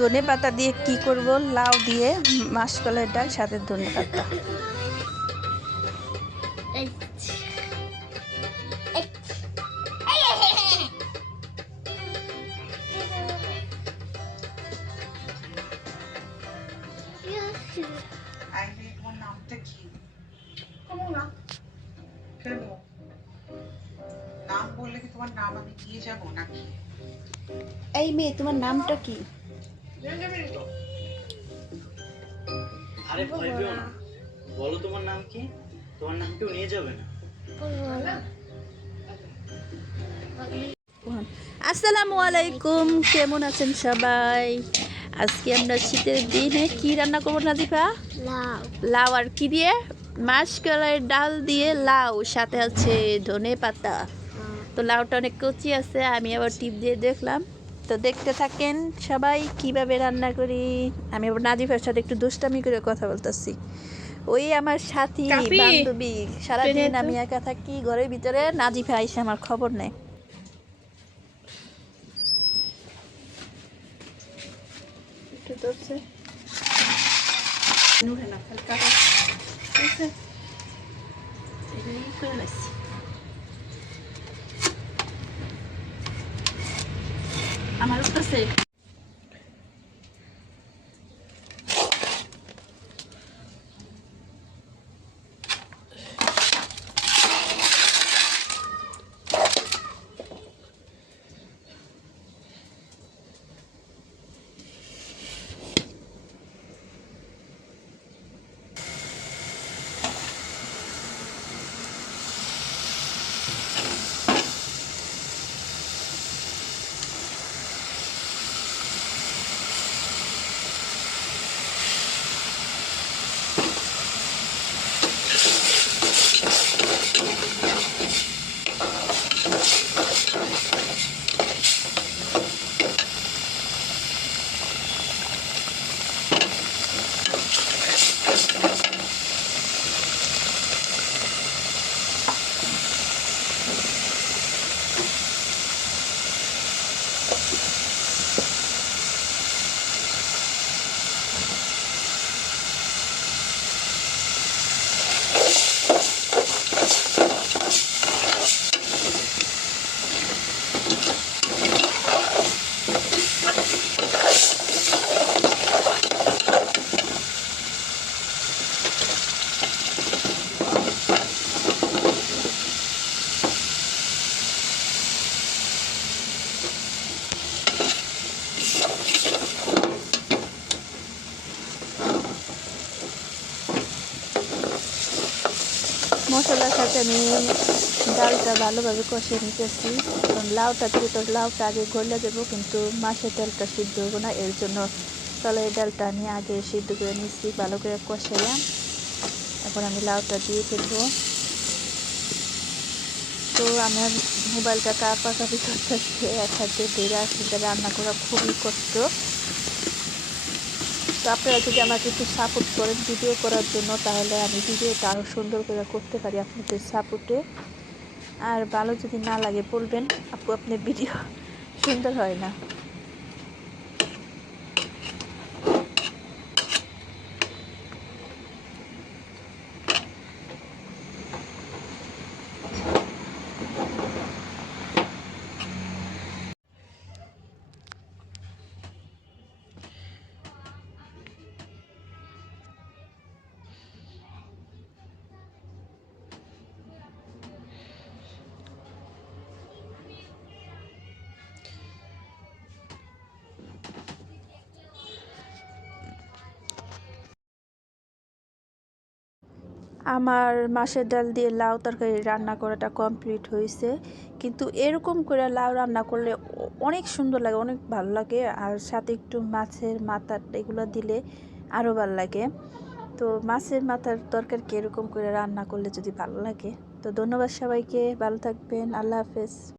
ধনে পাতা দিয়ে কি করব? লাউ দিয়ে মাসকলাইয়ের ডাল সাথে ধনে পাতা। নাম বললে কি তোমার নাম আমি দিয়ে যাবো নাকি? এই মেয়ে, তোমার নামটা কি? আরে ভয় পেও না, বলো তোমার নাম কি? তোমার নাম কেউ নিয়ে যাবে না। আসসালামু আলাইকুম, কেমন আছেন সবাই? আজকে আমরা শীতের দিনে কি রান্না করবো নাজিফা? লাউ। লাউ আর কি দিয়ে? মাসকলাইয়ের ডাল দিয়ে লাউ, সাথে আছে ধনে পাতা। তো লাউটা অনেক কচি আছে, আমি আবার টিপ দিয়ে দেখলাম। তো দেখতে থাকেন সবাই কিভাবে রান্না করি। আমি আবার নাজিফার সাথে একটু দুষ্টামি করে কথা বলতেছি। ওই আমার সাথী বান্ধবী, সারাদিন আমি একা থাকি ঘরের ভিতরে, নাজিফা আইসে আমার খবর নেয়। একটু ধরছে নুরে না হালকা আছে, এই করে লাইছি। আমার কাছে মশলার সাথে আমি ডালটা ভালোভাবে কষিয়ে নিতেছি। কারণ লাউটা দিয়ে তো লাউটা আগে গলে দেবো, কিন্তু মাছের ডালটা সিদ্ধ হবো না, এর জন্য কলাইয়ের ডালটা আমি আগে সিদ্ধ করে নিচ্ছি ভালো করে কষাইয়া। এখন আমি লাউটা দিয়ে ফেলবো। তো আমার মোবাইলটা কাঁপাকাঁপি করতেছে, এক হাতে ধরে আসতে রান্না করা খুবই কষ্ট। তো আপনারা যদি আমাকে একটু সাপোর্ট করেন ভিডিও করার জন্য, তাহলে আমি ভিডিওটা আরও সুন্দর করে করতে পারি আপনাদের সাপোর্টে। আর ভালো যদি না লাগে বলবেন, আপু আপনার ভিডিও সুন্দর হয় না। আমার মাছের ডাল দিয়ে লাউ তরকারি রান্না করাটা কমপ্লিট হয়েছে। কিন্তু এরকম করে লাউ রান্না করলে অনেক সুন্দর লাগে, অনেক ভালো লাগে। আর সাথে একটু মাছের মাথা এগুলো দিলে আরও ভালো লাগে। তো মাছের মাথার তরকারি এরকম করে রান্না করলে যদি ভালো লাগে। তো ধন্যবাদ সবাইকে, ভালো থাকবেন, আল্লাহ হাফেজ।